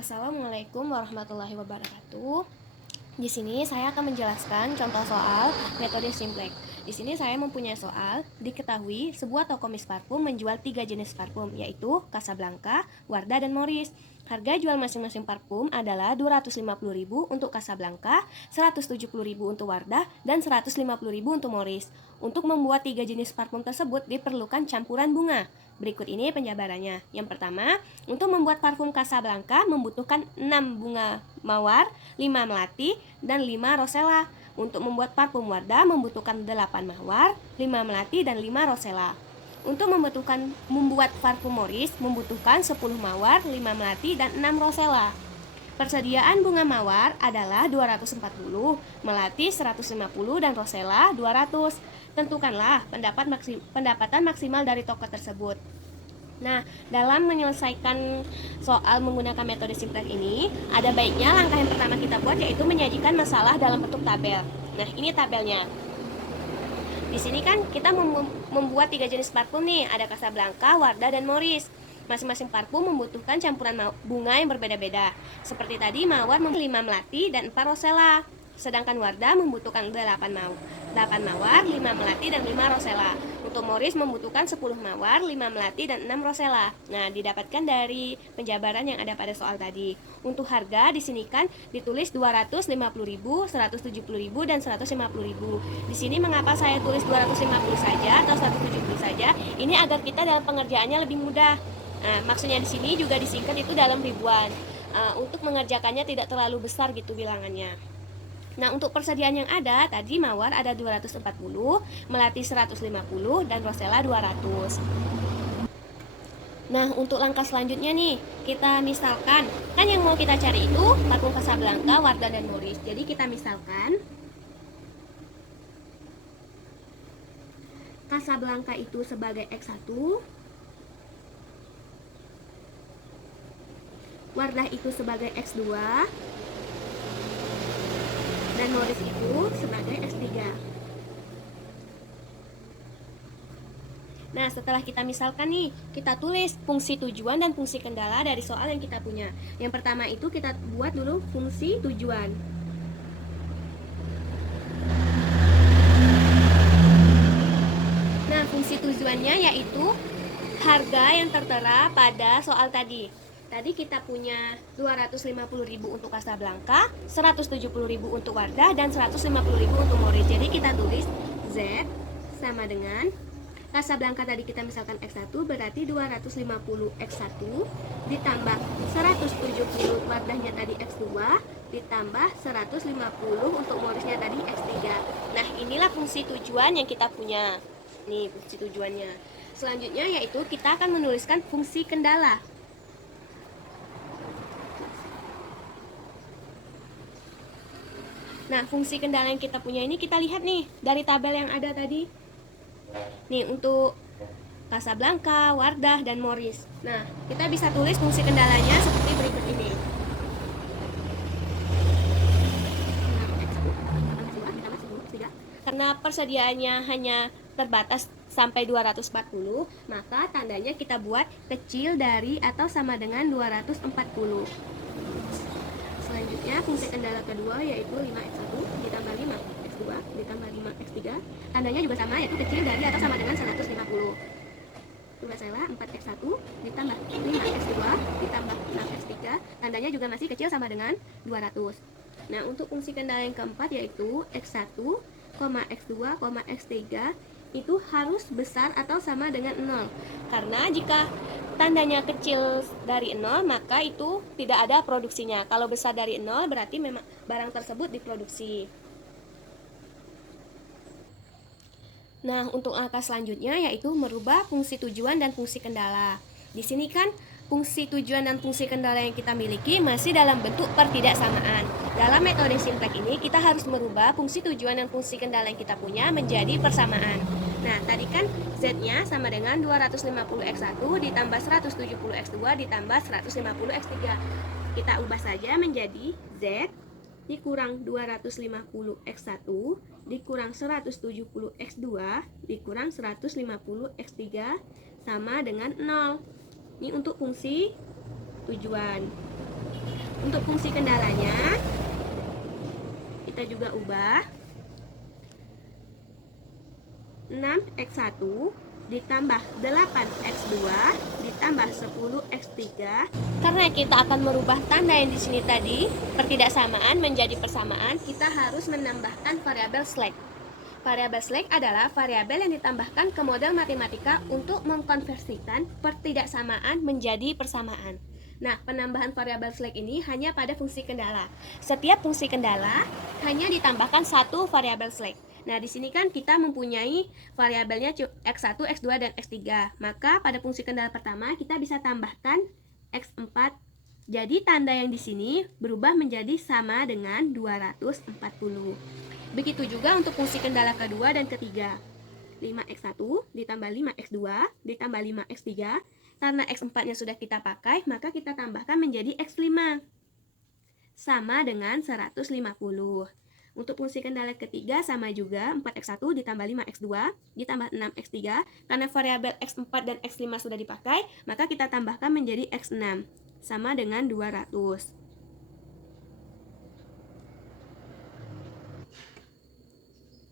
Assalamualaikum warahmatullahi wabarakatuh. Di sini saya akan menjelaskan contoh soal metode simplex. Di sini saya mempunyai soal, diketahui sebuah toko mis parfum menjual 3 jenis parfum, yaitu Casablanca, Wardah, dan Morris. Harga jual masing-masing parfum adalah 250.000 untuk Casablanca, 170.000 untuk Wardah, dan 150.000 untuk Morris. Untuk membuat 3 jenis parfum tersebut diperlukan campuran bunga. Berikut ini penjabarannya. Yang pertama, untuk membuat parfum Casablanca membutuhkan 6 bunga mawar, 5 melati, dan 5 rosella. Untuk membuat parfum Wardah membutuhkan 8 mawar, 5 melati, dan 5 rosella. Untuk membuat parfum Morris membutuhkan 10 mawar, 5 melati, dan 6 rosella. Persediaan bunga mawar adalah 240, melati 150, dan rosella 200. Tentukanlah pendapatan maksimal dari toko tersebut. Nah, dalam menyelesaikan soal menggunakan metode simplex ini, ada baiknya langkah yang pertama kita buat yaitu menyajikan masalah dalam bentuk tabel. Nah, ini tabelnya. Di sini kan kita membuat 3 jenis parfum nih, ada Casablanca, Wardah, dan Morris. Masing-masing parfum membutuhkan campuran bunga yang berbeda-beda. Seperti tadi, mawar 5 melati dan 4 rosella. Sedangkan Wardah membutuhkan 8 mawar, 5 melati, dan 5 rosella. Untuk Morris membutuhkan 10 mawar, 5 melati, dan 6 rosella. Nah, didapatkan dari penjabaran yang ada pada soal tadi. Untuk harga di sini kan ditulis 250.000, 170.000, dan 150.000. Di sini mengapa saya tulis 250 saja atau 170 saja? Ini agar kita dalam pengerjaannya lebih mudah. Nah, maksudnya di sini juga disingkat itu dalam ribuan. Untuk mengerjakannya tidak terlalu besar gitu bilangannya. Nah, untuk persediaan yang ada, tadi mawar ada 240, melati 150, dan rosella 200. Nah, untuk langkah selanjutnya nih, kita misalkan, kan yang mau kita cari itu parfum Casablanca, Wardah, dan Morris. Jadi kita misalkan Casablanca itu sebagai X1, Wardah itu sebagai X2, dan Morris itu sebagai X3. Nah, setelah kita misalkan nih, kita tulis fungsi tujuan dan fungsi kendala dari soal yang kita punya. Yang pertama itu kita buat dulu fungsi tujuan. Nah, fungsi tujuannya yaitu harga yang tertera pada soal tadi. Tadi kita punya 250.000 untuk Casablanca, 170.000 untuk Wardah, dan 150.000 untuk Morris. Jadi kita tulis Z sama dengan Casablanca tadi kita misalkan X1 berarti 250 X1 ditambah 170 Wardahnya tadi X2 ditambah 150 untuk Morrisnya tadi X3. Nah, inilah fungsi tujuan yang kita punya. Nih fungsi tujuannya. Selanjutnya yaitu kita akan menuliskan fungsi kendala. Nah, fungsi kendala yang kita punya ini kita lihat nih dari tabel yang ada tadi. Nih, untuk Casablanca, Wardah, dan Morris. Nah, kita bisa tulis fungsi kendalanya seperti berikut ini. Karena persediaannya hanya terbatas sampai 240, maka tandanya kita buat kecil dari atau sama dengan 240. Selanjutnya fungsi kendala kedua yaitu 5x1 ditambah 5x2 ditambah 5x3. Tandanya juga sama yaitu kecil dari atau sama dengan 150. Rosella 4x1 ditambah 5x2 ditambah 6x3. Tandanya juga masih kecil sama dengan 200. Nah, untuk fungsi kendala yang keempat yaitu x1, x2, x3 itu harus besar atau sama dengan 0. Karena jika tandanya kecil dari 0, maka itu tidak ada produksinya. Kalau besar dari 0, berarti memang barang tersebut diproduksi. Nah, untuk langkah selanjutnya yaitu merubah fungsi tujuan dan fungsi kendala. Di sini kan fungsi tujuan dan fungsi kendala yang kita miliki masih dalam bentuk pertidaksamaan. Dalam metode simplex ini kita harus merubah fungsi tujuan dan fungsi kendala yang kita punya menjadi persamaan. Nah, tadi kan Z-nya sama dengan 250X1 ditambah 170X2 ditambah 150X3. Kita ubah saja menjadi Z dikurang 250X1 dikurang 170X2 dikurang 150X3 sama dengan 0. Ini untuk fungsi tujuan. Untuk fungsi kendalanya kita juga ubah 6x1 ditambah 8x2 ditambah 10x3. Karena kita akan merubah tanda yang di sini tadi, pertidaksamaan menjadi persamaan, kita harus menambahkan variabel slack. Variabel slack adalah variabel yang ditambahkan ke model matematika untuk mengkonversikan pertidaksamaan menjadi persamaan. Nah, penambahan variabel slack ini hanya pada fungsi kendala. Setiap fungsi kendala hanya ditambahkan satu variabel slack. Nah, di sini kan kita mempunyai variabelnya x1, x2, dan x3. Maka pada fungsi kendala pertama kita bisa tambahkan x4. Jadi tanda yang di sini berubah menjadi sama dengan 240. Begitu juga untuk fungsi kendala kedua dan ketiga. 5x1 ditambah 5x2 ditambah 5x3. Karena x4-nya sudah kita pakai, maka kita tambahkan menjadi x5. Sama dengan 150. Untuk fungsi kendala ketiga sama juga, 4x1 ditambah 5x2 ditambah 6x3. Karena variabel x4 dan x5 sudah dipakai, maka kita tambahkan menjadi x6. Sama dengan 200.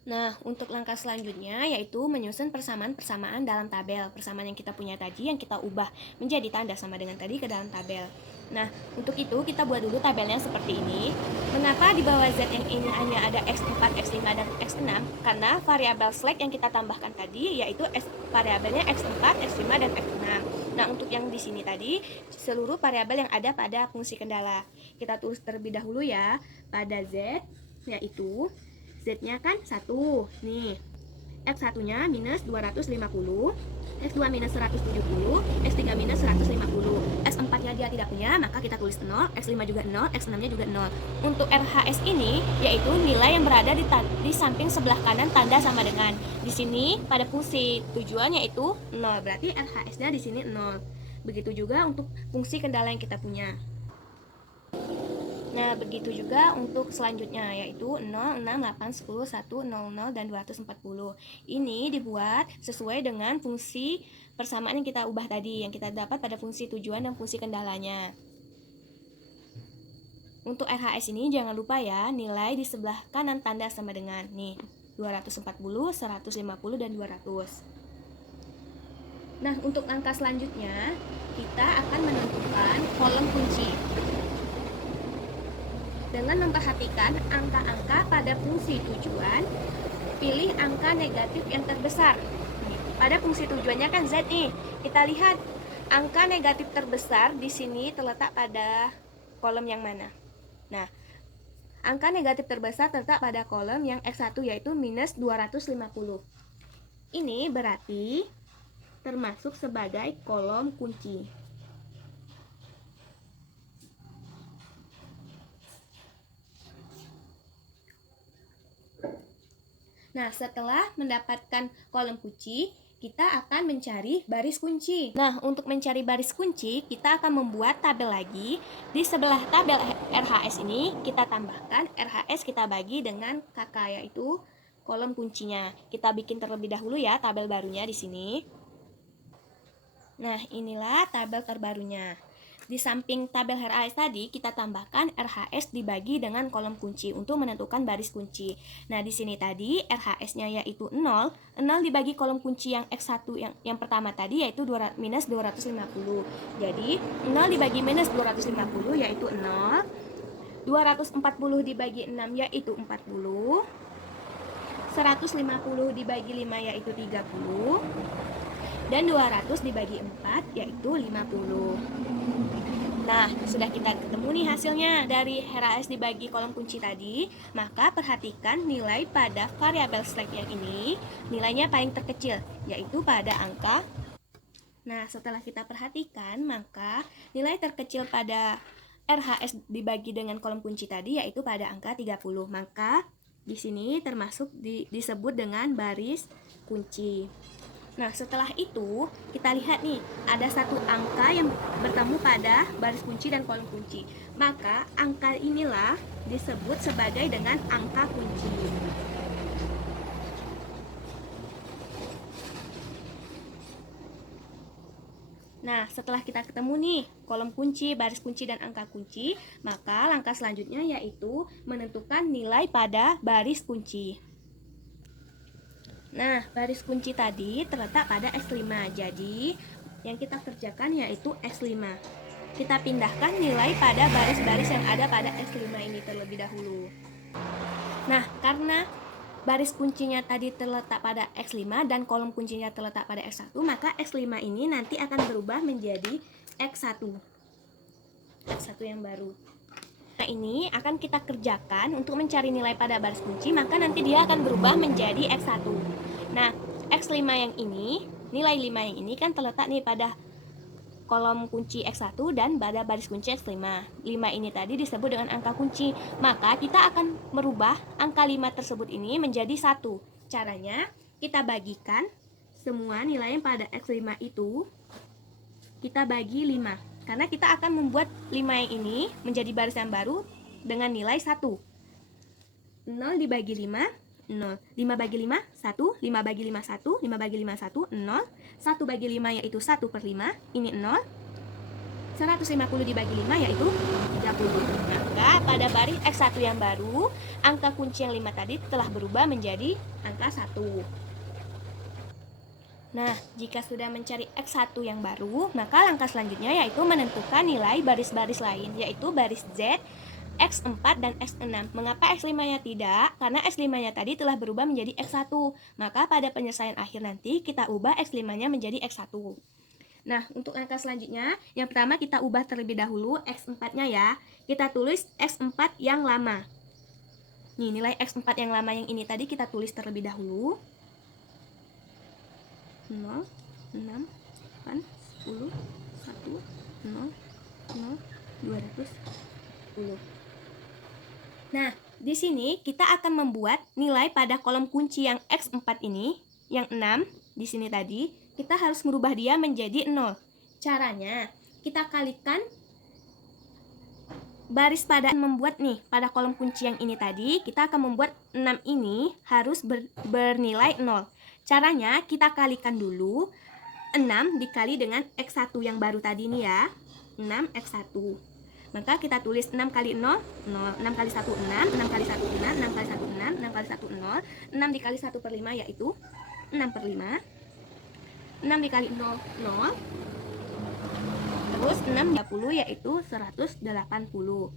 Nah, untuk langkah selanjutnya yaitu menyusun persamaan-persamaan dalam tabel. Persamaan yang kita punya tadi yang kita ubah menjadi tanda sama dengan tadi ke dalam tabel. Nah, untuk itu kita buat dulu tabelnya seperti ini. Mengapa di bawah Z yang ini hanya ada X4, X5, dan X6? Karena variabel slack yang kita tambahkan tadi yaitu variabelnya X4, X5, dan X6. Nah, untuk yang di sini tadi seluruh variabel yang ada pada fungsi kendala. Kita tulis terlebih dahulu ya pada Z, yaitu Z-nya kan 1. Nih, X1-nya minus 250, X2 minus 170, X3 minus 150. X4-nya dia tidak punya, maka kita tulis 0, X5 juga 0, X6-nya juga 0. Untuk RHS ini, yaitu nilai yang berada di samping sebelah kanan tanda sama dengan. Di sini, pada fungsi tujuan yaitu 0, berarti RHS-nya di sini 0. Begitu juga untuk fungsi kendala yang kita punya. Nah, begitu juga untuk selanjutnya yaitu 0, 6, 8, 10, 1, 00, dan 240. Ini dibuat sesuai dengan fungsi persamaan yang kita ubah tadi, yang kita dapat pada fungsi tujuan dan fungsi kendalanya. Untuk RHS ini jangan lupa ya, nilai di sebelah kanan tanda sama dengan nih 240, 150, dan 200. Nah, untuk langkah selanjutnya kita akan menentukan kolom kunci dengan memperhatikan angka-angka pada fungsi tujuan. Pilih angka negatif yang terbesar. Pada fungsi tujuannya kan Z nih. Kita lihat angka negatif terbesar di sini terletak pada kolom yang mana? Nah, angka negatif terbesar terletak pada kolom yang X1 yaitu minus 250. Ini berarti termasuk sebagai kolom kunci. Nah, setelah mendapatkan kolom kunci, kita akan mencari baris kunci. Nah, untuk mencari baris kunci, kita akan membuat tabel lagi. Di sebelah tabel RHS ini, kita tambahkan RHS kita bagi dengan KK, yaitu kolom kuncinya. Kita bikin terlebih dahulu ya tabel barunya di sini. Nah, inilah tabel terbarunya. Di samping tabel RHS tadi, kita tambahkan RHS dibagi dengan kolom kunci untuk menentukan baris kunci. Nah, di sini tadi RHS-nya yaitu 0. 0 dibagi kolom kunci yang X1 yang pertama tadi yaitu minus 250. Jadi, 0 dibagi minus 250 yaitu 0. 240 dibagi 6 yaitu 40. 150 dibagi 5 yaitu 30. Dan 200 dibagi 4 yaitu 50. Nah, sudah kita ketemu nih hasilnya dari RHS dibagi kolom kunci tadi. Maka perhatikan nilai pada variabel slack yang ini, nilainya paling terkecil, yaitu pada angka. Nah, setelah kita perhatikan, maka nilai terkecil pada RHS dibagi dengan kolom kunci tadi yaitu pada angka 30. Maka di sini termasuk disebut dengan baris kunci. Nah, setelah itu kita lihat nih, ada satu angka yang bertemu pada baris kunci dan kolom kunci. Maka angka inilah disebut sebagai dengan angka kunci. Nah, setelah kita ketemu nih kolom kunci, baris kunci, dan angka kunci, maka langkah selanjutnya yaitu menentukan nilai pada baris kunci. Nah, baris kunci tadi terletak pada X5. Jadi, yang kita kerjakan yaitu X5. Kita pindahkan nilai pada baris-baris yang ada pada X5 ini terlebih dahulu. Nah, karena baris kuncinya tadi terletak pada X5 dan kolom kuncinya terletak pada X1, maka X5 ini nanti akan berubah menjadi X1. X1 yang baru. Nah, ini akan kita kerjakan untuk mencari nilai pada baris kunci, maka nanti dia akan berubah menjadi X1. Nah, X5 yang ini, nilai 5 yang ini kan terletak nih pada kolom kunci X1 dan pada baris kunci X5. 5 ini tadi disebut dengan angka kunci, maka kita akan merubah angka 5 tersebut ini menjadi 1. Caranya, kita bagikan semua nilai yang pada X5 itu, kita bagi 5. Karena kita akan membuat 5 yang ini menjadi baris yang baru dengan nilai 1. 0 dibagi 5, 0. 5 bagi 5, 1. 5 bagi 5, 1. 5 bagi 5, 1, 0. 1 bagi 5 yaitu 1 per 5, ini 0. 150 dibagi 5 yaitu 30. Maka pada baris X1 yang baru, angka kunci yang 5 tadi telah berubah menjadi angka 1. Nah, jika sudah mencari X1 yang baru, maka langkah selanjutnya yaitu menentukan nilai baris-baris lain, yaitu baris Z, X4, dan X6. Mengapa X5-nya tidak? Karena X5-nya tadi telah berubah menjadi X1. Maka pada penyelesaian akhir nanti kita ubah X5-nya menjadi X1. Nah, untuk angka selanjutnya, yang pertama kita ubah terlebih dahulu X4-nya ya. Kita tulis X4 yang lama. Nih, nilai X4 yang lama yang ini tadi kita tulis terlebih dahulu. 0, 6, 8, 10, 1, 0, 0, 210. Nah, di sini kita akan membuat nilai pada kolom kunci yang X4 ini, yang 6, di sini tadi, kita harus merubah dia menjadi 0. Caranya, kita kalikan baris pada membuat nih, pada kolom kunci yang ini tadi, kita akan membuat 6 ini harus bernilai 0. Caranya, kita kalikan dulu 6 dikali dengan X1 yang baru tadi nih ya. 6 X1. Maka kita tulis 6 kali 0, 0. 6 kali 1, 6. 6 kali 1, 6. 6 kali 1, 6. 6 kali 1, 0. 6 dikali 1 per 5 yaitu 6 per 5. 6 dikali 0, 0. Terus 6 30 yaitu 180.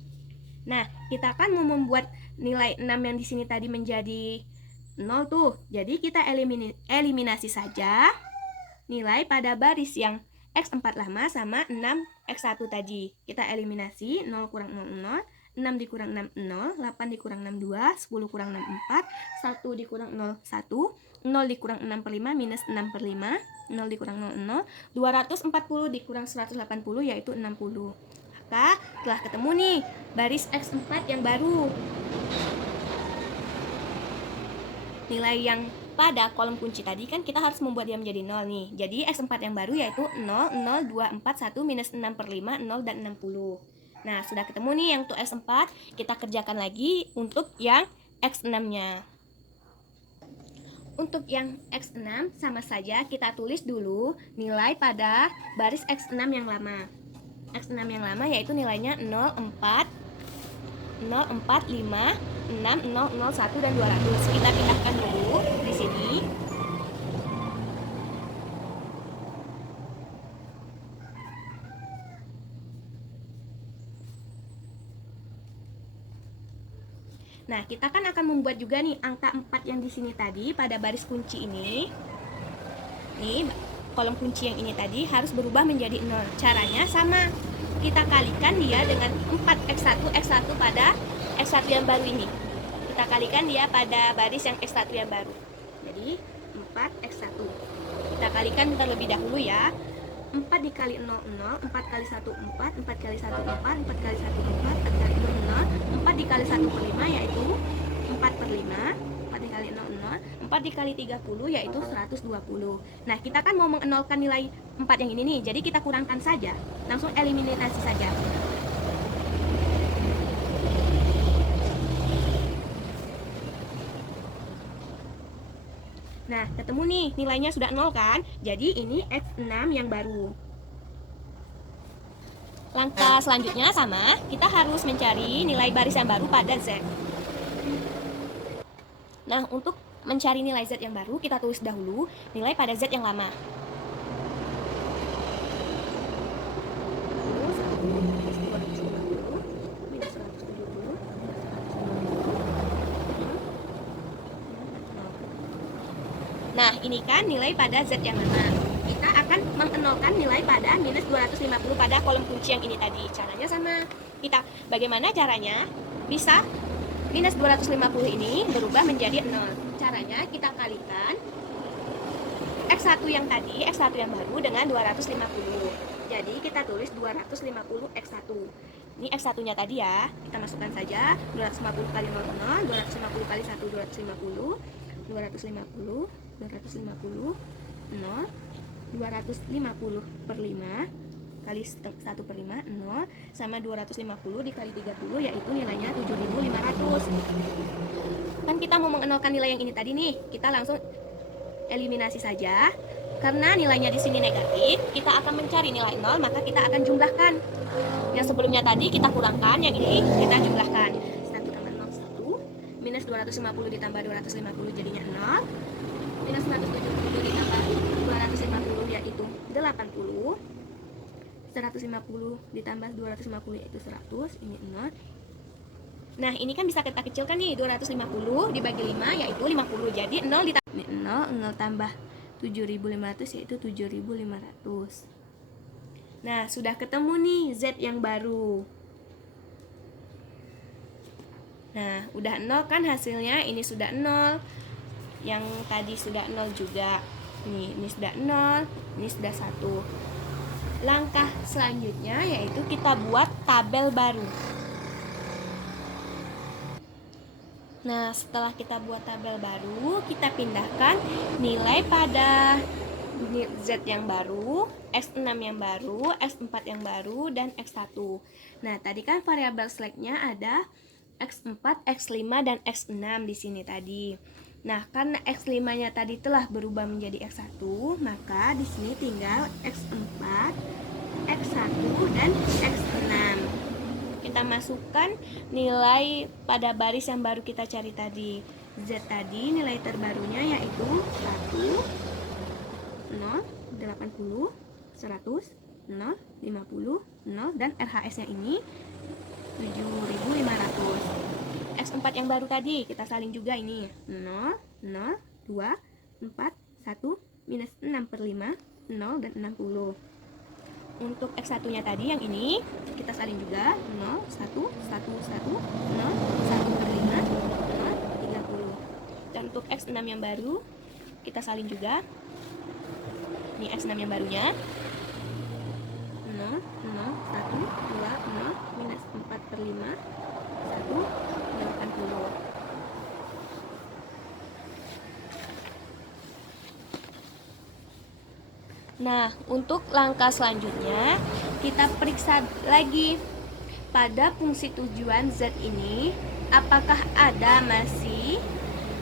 Nah, kita kan mau membuat nilai 6 yang di sini tadi menjadi 0 tuh. Jadi kita eliminasi saja nilai pada baris yang X4 lama sama 6 X1 tadi. Kita eliminasi 0 kurang 0, 0. 6 dikurang 6, 0. 8 dikurang 6, 2. 10 kurang 6, 4. 1 dikurang 0, 1. 0 dikurang 6 per 5 minus 6 per 5. 0 dikurang 0, 0. 240 dikurang 180 yaitu 60. Maka telah ketemu nih baris X4 yang baru. Nilai yang pada kolom kunci tadi kan kita harus membuat dia menjadi 0 nih. Jadi X4 yang baru yaitu 0, 0, 2, 4, 1 minus 6 per 5, 0 dan 60. Nah, sudah ketemu nih yang untuk X4. Kita kerjakan lagi untuk yang X6-nya. Untuk yang X6 sama saja kita tulis dulu nilai pada baris X6 yang lama. X6 yang lama yaitu nilainya 0, 4, 0, 4, 5, 6, 0, 0, 1, dan 200. Kita pindahkan dulu di sini. Nah, kita kan akan membuat juga nih angka 4 yang di sini tadi pada baris kunci ini. Nih, kolom kunci yang ini tadi harus berubah menjadi 0. Caranya sama. Kita kalikan dia dengan 4X1, X1 pada X1 yang baru ini. Kita kalikan dia pada baris yang X1 yang baru. Jadi, 4X1. Kita kalikan terlebih dahulu ya. 4 dikali 0, 0. 4 kali 1, 4. 4 kali 1, 4. 4 kali 1, 4. 4 kali 0, 0. 4 dikali 1 per 5 yaitu 4 per 5. 4 dikali 0, 0. 4 dikali 30 yaitu 120. Nah, kita kan mau mengenolkan nilai 4 yang ini nih. Jadi kita kurangkan saja. Langsung eliminasi saja. Nah, ketemu nih, nilainya sudah 0 kan? Jadi ini X6 yang baru. Langkah selanjutnya sama, kita harus mencari nilai baris yang baru pada Z. Nah, untuk mencari nilai Z yang baru, kita tulis dahulu nilai pada Z yang lama. Nah, ini kan nilai pada Z yang lama. Kita akan mengenolkan nilai pada minus 250 pada kolom kunci yang ini tadi. Caranya sama. Bagaimana caranya? Bisa minus 250 ini berubah menjadi 0. Caranya kita kalikan X1 yang tadi, X1 yang baru dengan 250. Jadi kita tulis 250 X1. Ini X1-nya tadi ya. Kita masukkan saja 250 kali 0, 250 kali 1, 250, 250, 250, 0, 250 per 5 kali 1 per 5, 0, sama 250 dikali 30, yaitu nilainya 7.500. Kan kita mau mengenolkan nilai yang ini tadi nih, kita langsung eliminasi saja. Karena nilainya di sini negatif, kita akan mencari nilai 0, maka kita akan jumlahkan. Yang sebelumnya tadi kita kurangkan, yang ini kita jumlahkan. 1 tambah 0, 1, minus 250 ditambah 250 jadinya 0, minus 170 ditambah 250 yaitu 80, 150 ditambah 250 yaitu 100, ini 0. Nah, ini kan bisa kita kecilkan nih, 250 dibagi 5 yaitu 50. Jadi 0 ditambah 0 tambah 7.500 yaitu 7.500. Nah, sudah ketemu nih Z yang baru. Nah, udah 0 kan hasilnya, ini sudah 0. Yang tadi sudah 0 juga. Nih, ini sudah 0, ini sudah 1. Langkah selanjutnya yaitu kita buat tabel baru. Nah, setelah kita buat tabel baru, kita pindahkan nilai pada Z yang baru, X6 yang baru, X4 yang baru, dan X1. Nah, tadi kan variabel select-nya ada X4, X5, dan X6 di sini tadi. Nah, karena X5-nya tadi telah berubah menjadi X1, maka di sini tinggal X4, X1, dan X6. Kita masukkan nilai pada baris yang baru kita cari tadi. Z tadi nilai terbarunya yaitu 1, 0, 80, 100, 0, 50, 0, dan RHS-nya ini 7.500. X4 yang baru tadi kita salin juga ini 0, 0, 2, 4, 1, minus 6 per 5, 0, dan 60. Untuk X1 nya tadi yang ini kita salin juga 0, 1, 1, 1, 0, 1 per 5, 0, 30. Dan untuk X6 yang baru kita salin juga. Ini X6 yang barunya 0, 0, 1, 2, 0, minus 4 per 5, 1, 80. Nah, untuk langkah selanjutnya kita periksa lagi pada fungsi tujuan Z ini, apakah ada masih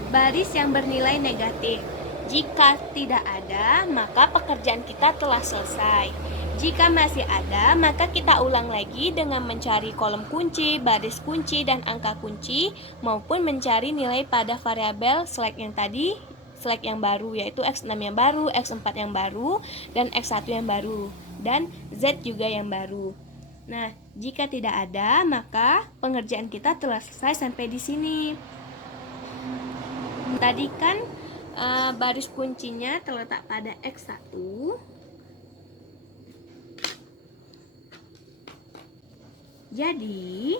baris yang bernilai negatif. Jika tidak ada, maka pekerjaan kita telah selesai. Jika masih ada, maka kita ulang lagi dengan mencari kolom kunci, baris kunci, dan angka kunci, maupun mencari nilai pada variabel select yang tadi, select yang baru, yaitu X6 yang baru, X4 yang baru, dan X1 yang baru, dan Z juga yang baru. Nah, jika tidak ada, maka pengerjaan kita telah selesai sampai di sini. Tadi kan baris kuncinya terletak pada X1. Jadi,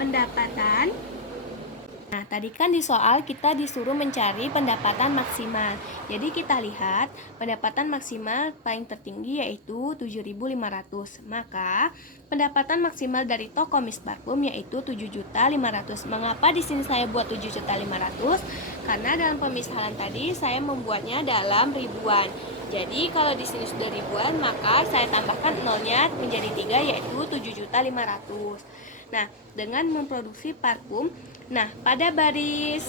pendapatan. Nah, tadi kan di soal kita disuruh mencari pendapatan maksimal. Jadi kita lihat pendapatan maksimal paling tertinggi yaitu 7.500. Maka pendapatan maksimal dari toko Miss Parfum yaitu 7.500.000. Mengapa di sini saya buat 7.500.000? Karena dalam pemisahan tadi saya membuatnya dalam ribuan. Jadi kalau di sini sudah ribuan, maka saya tambahkan nolnya menjadi 3 yaitu 7.500.000. Nah, dengan memproduksi parfum, nah pada baris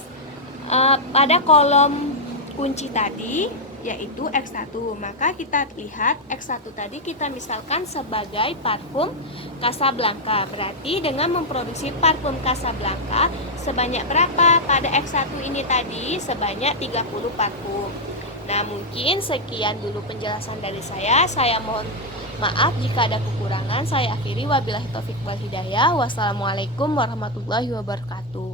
pada kolom kunci tadi yaitu X1. Maka kita lihat X1 tadi kita misalkan sebagai parfum Casablanca. Berarti dengan memproduksi parfum Casablanca sebanyak berapa? Pada X1 ini tadi sebanyak 30 parfum. Nah, mungkin sekian dulu penjelasan dari saya. Saya mohon maaf jika ada kekurangan. Saya akhiri, wabillahi taufik wal hidayah. Wassalamualaikum warahmatullahi wabarakatuh.